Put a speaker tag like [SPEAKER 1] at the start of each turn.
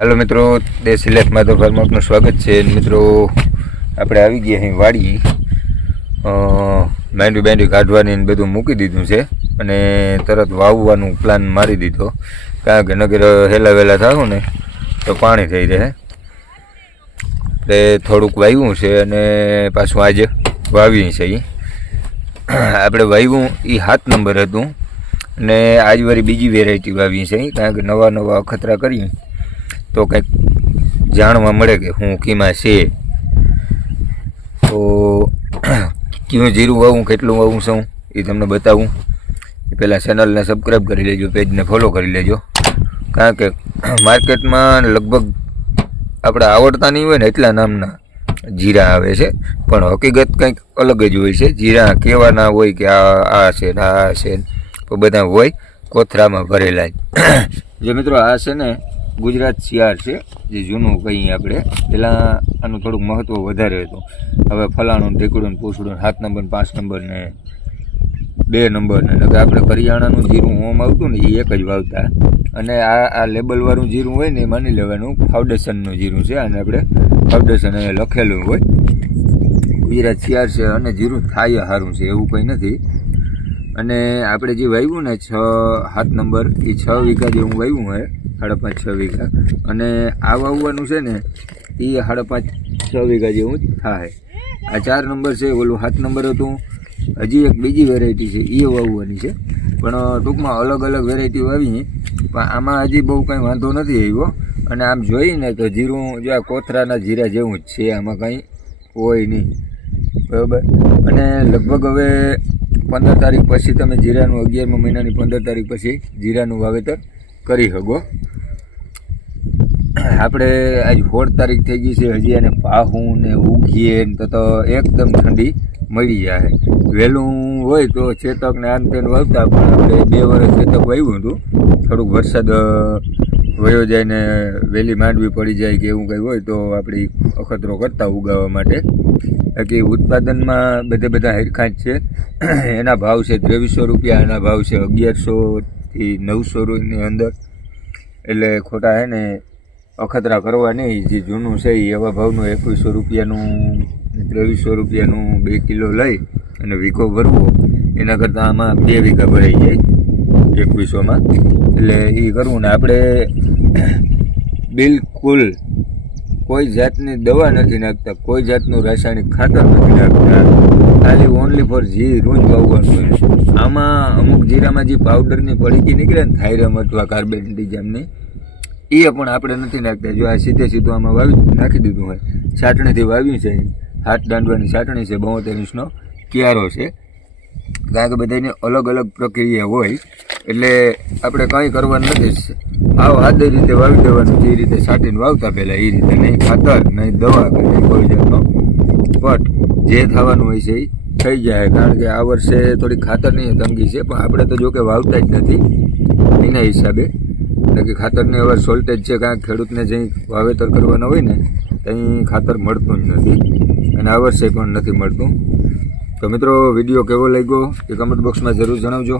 [SPEAKER 1] હાલો મિત્રો દેશ select Madhav farm આપનું સ્વાગત છે. મિત્રો આપણે આવી ગયા અહીં વાડી. અ, બેન્ડ્યું કાઢવાની ને બધું મૂકી દીધું છે. અને તરત વાવવાનું પ્લાન મારી દીધો. કારણ કે નગર હેલા વહેલા થાવું ને તો પાણી થઈ રહે. એટલે થોડુંક વાવ્યું છે અને પાછું આજે વાવીએ છે એ આપણે વાવ્યું એ સાત નંબર હતું. અને આજ વારી બીજી વેરાયટી વાવી છે. કારણ કે નવા નવા અખતરા કરી તો કંઈક જાણવા મળે કે હું કીમાં છે. તો કયું જીરું વાવું, કેટલું વાવું છું એ તમને બતાવું. એ પહેલાં ચેનલને સબસ્ક્રાઈબ કરી લેજો પેજને ફોલો કરી લેજો. કારણ કે માર્કેટમાં લગભગ આપણે આવડતા નહીં હોય ને એટલા નામના જીરા આવે છે. પણ હકીકત કંઈક અલગ જ હોય છે. જીરા કેવાના હોય કે આ આ છે આ છે તો બધા હોય કોથરામાં ભરેલા જે મિત્રો આ છે ને ગુજરાત શિયાર છે, જે જૂનું કહીએ આપણે. પહેલાં આનું થોડુંક મહત્ત્વ વધારે હતું. હવે ફલાણું ઢીકડું પોસડું સાત નંબર પાંચ નંબર ને બે નંબર ને, નકર આપણે કરિયાણાનું જીરું હોમ આવતું ને, એ એક જ વાવતા. અને આ આ લેબલવાળું જીરું હોય ને, એ માની લેવાનું ફાઉન્ડેશનનું જીરું છે, અને આપણે ફાઉન્ડેશન એ લખેલું હોય. ગુજરાત શિયાર છે, અને જીરું થાય સારું છે, એવું કંઈ નથી. અને આપણે જે વાવ્યું ને છ, સાત નંબર, એ છ વીઘા જેવું વાવ્યું હોય સાડા પાંચ છ વીઘા. અને આ વાવવાનું છે ને, એ સાડા પાંચ છ વીઘા જેવું જ થાય. આ ચાર નંબર છે, ઓલું સાત નંબર હતું. હજી એક બીજી વેરાયટી છે એ વાવવાની છે. પણ ટૂંકમાં અલગ અલગ વેરાયટી વાવી પણ આમાં હજી બહુ કંઈ વાંધો નથી આવ્યો. અને આમ જોઈને તો જીરું, જો આ કોથરાના જીરા જેવું જ છે, આમાં કંઈ હોય નહીં. બરાબર? અને લગભગ હવે પંદર તારીખ પછી તમે જીરાનું, અગિયારમા મહિનાની પંદર તારીખ પછી જીરાનું વાવેતર કરી શકો. આપણે આજ સોળ તારીખ થઈ ગઈ છે, હજી એને પાહું ને ઉઘીએ તો તો એકદમ ઠંડી મળી જાય. વહેલું હોય તો ચેતક ને આમ તેને વાવતા, પણ આપણે બે વર્ષ ચેતક વાવ્યું હતું. થોડુંક વરસાદ વયો જાય ને વહેલી માંડવી પડી જાય કે એવું કંઈ હોય તો આપણી અખતરો કરતા ઉગાવવા માટે. બાકી ઉત્પાદનમાં બધે બધા હેરખાંચ છે. એના ભાવ છે ત્રેવીસો રૂપિયા, એના ભાવ છે અગિયારસોથી નવસોની અંદર. એટલે ખોટા હે ને, અખતરા કરવા નહીં જે જૂનું છે એ એવા ભાવનું એકવીસો રૂપિયાનું, ત્રેવીસો રૂપિયાનું બે કિલો લઈ અને વીઘો ભરવો. એના કરતાં આમાં બે વીઘા ભરાઈ જાય એકવીસોમાં. એટલે એ કરવું ને આપણે બિલકુલ કોઈ જાતની દવા નથી નાખતા, કોઈ જાતનું રાસાયણિક ખાતર નથી નાખતા. ખાલી ઓનલી ફોર જી, રૂંજ વાવવાનું આમાં અમુક જીરામાં જે પાવડરની પડીકી નીકળે ને થાઇરમ અથવા કાર્બેન્ડિઝમની એ પણ આપણે નથી નાખતા. જો આ સીધે સીધું આમાં વાવી નાખી દીધું હોય, છાટણીથી વાવ્યું છે, હાથ દાંડવાની છાટણી છે, બોતેર ઇંચનો ક્યારો છે. કારણ કે બધાની અલગ અલગ પ્રક્રિયા હોય, એટલે આપણે કંઈ કરવાનું નથી. આવ હાથે રીતે વાવી દેવાનું, જે રીતે છાંટીને વાવતા પહેલાં, એ રીતે. નહીં ખાતર, નહીં દવા, નહીં કોઈ જાતનો પટ જે થવાનું હોય છે એ થઈ જાય, કારણ કે આ વર્ષે થોડી ખાતરની તંગી છે, પણ આપણે તો જો કે વાવતા જ નથી એના હિસાબે. એટલે કે ખાતરની હવે શોર્ટેજ છે કારણ ખેડૂતને જઈ વાવેતર કરવાના હોય ને ત્યાં ખાતર મળતું જ નથી અને આ વર્ષે પણ નથી મળતું. તો મિત્રો, વીડિયો કેવો લાગ્યો એ કમેન્ટ બોક્સમાં જરૂર જણાવજો.